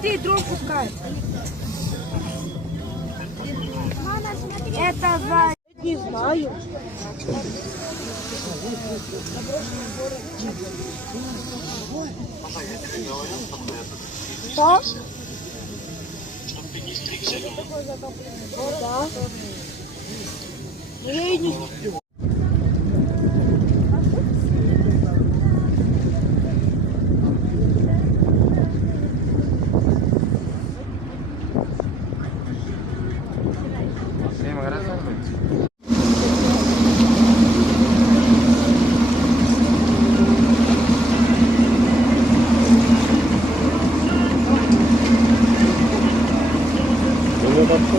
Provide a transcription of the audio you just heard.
Смотри, дрон пускает. Это за... Не знаю. Что? Чтобы ты не стригся. Да. Я и не сплю. Ну, вообще.